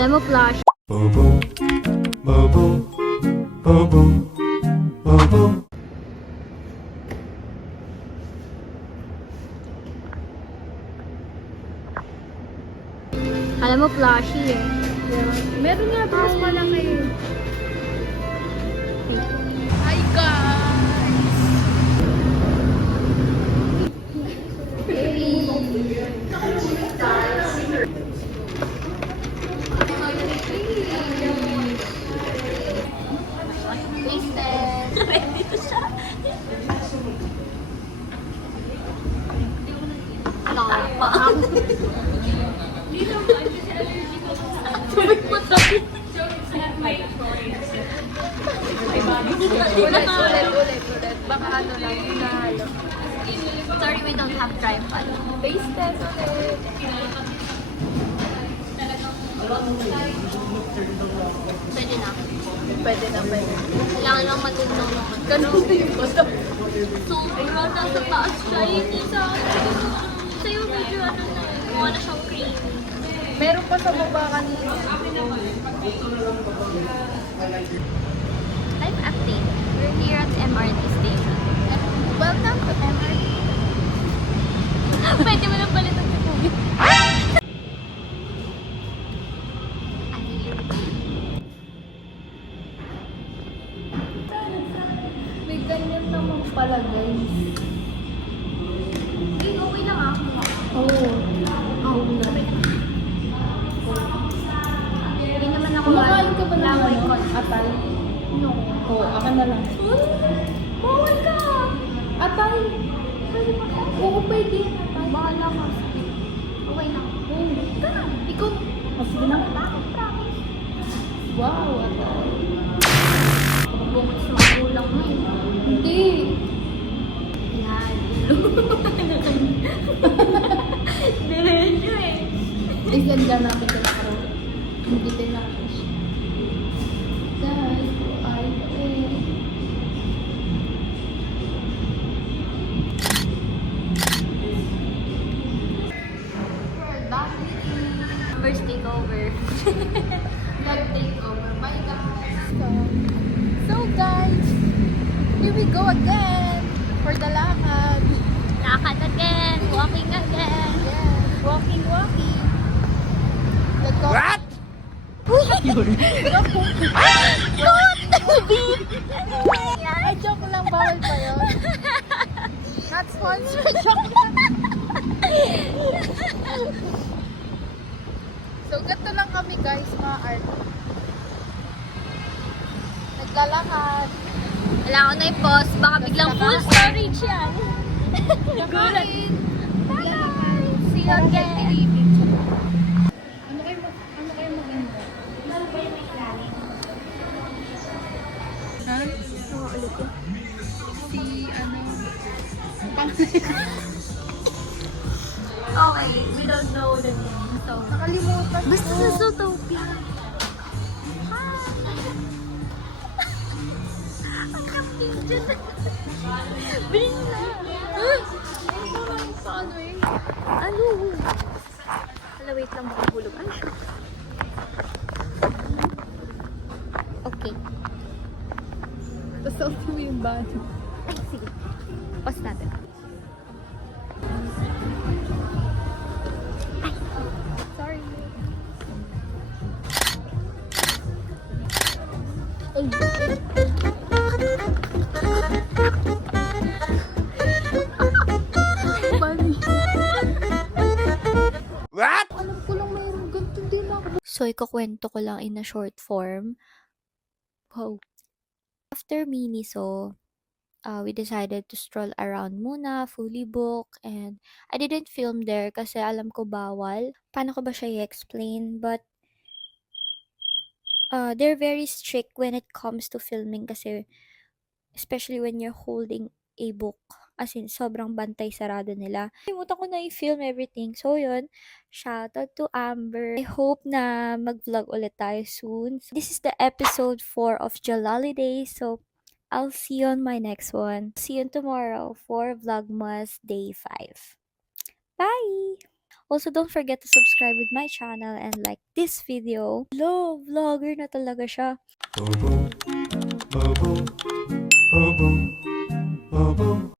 Alam mo, Flash. Bobo, bobo, bobo, bobo. Alam mo, Flashy eh. Meron nga bukas pala kayo. Hi guys! Dito siya. Lapa. Tubig mo tayo. Ulit. Baka ano lang, hinahalo. Sorry, we don't have tripod. Base test ulit. Pwede na. Pwede na. Kailangan lang matulong naman. Ganun din ko. Sobra, nasa taas siya. Hindi sa akin. Sa'yo medyo ano na. Mukha na siyang cream. Meron pa sa baba kanina. Life update. We're here at MRT station. Welcome to MRT. Pwede mo lang palitan sa tubig. May ganyan naman pala guys. Hey, okay lang ah. Oo. Hindi naman ako Kumakain ka ba ng laway ano? con. Atay? No. Oo, akin na lang. Bawal ka. Atay? Pwede pa ka. Oo, pwede. Bahala ka. Okay lang. Ika na. Ikaw. Oh, sige na. Bakit promise? Wow, atay. Bukod sa magulang mo eh. Hindi. Yan. Diretso eh. Iganda natin ka na karoon. Hindi din natin siya. Guys, ay, First takeover. Vlog takeover. Bye guys. So guys, here we go again for the lakad. Lakad again. Walking again. Yes, walking. Let's go. What? Ay, joke lang. Bawal pa yun. Not sponsored. Joke lang. So, ganito lang kami guys, mga art. Naglalakad. Wala ko na i-pause. Baka biglang full storage yan. Nagulat. Bye! See you again. Ano kayo mag-inom? Ha? Si ano? Okay, we don't know the name. So, Nakalimutan basta ko. sa Zootopia. Ang kapit dyan. Biling na. Paano eh? Ano? Hala, wait lang. Baka hulog. Ano siya? Okay. Tapos salty mo yung bano. Ay, sige. Pause natin. Sorry. Ay, Bunny. What? Alam ko lang mayroong ganito din ako. So, ikukwento ko lang in a short form. Wow. After Miniso, we decided to stroll around muna, fully booked, and I didn't film there kasi alam ko bawal. Paano ko ba siya i-explain? But, they're very strict when it comes to filming kasi especially when you're holding a book. As in, sobrang bantay sarado nila. Kalimutan ko na i-film everything. So, yun. Shoutout to Amber. I hope na mag-vlog ulit tayo soon. This is the episode 4 of Jalali Day. So, I'll see you on my next one. See you tomorrow for Vlogmas Day 5. Bye! Also, don't forget to subscribe with my channel and like this video. Hello, vlogger na talaga siya. Bobo, bobo, bobo.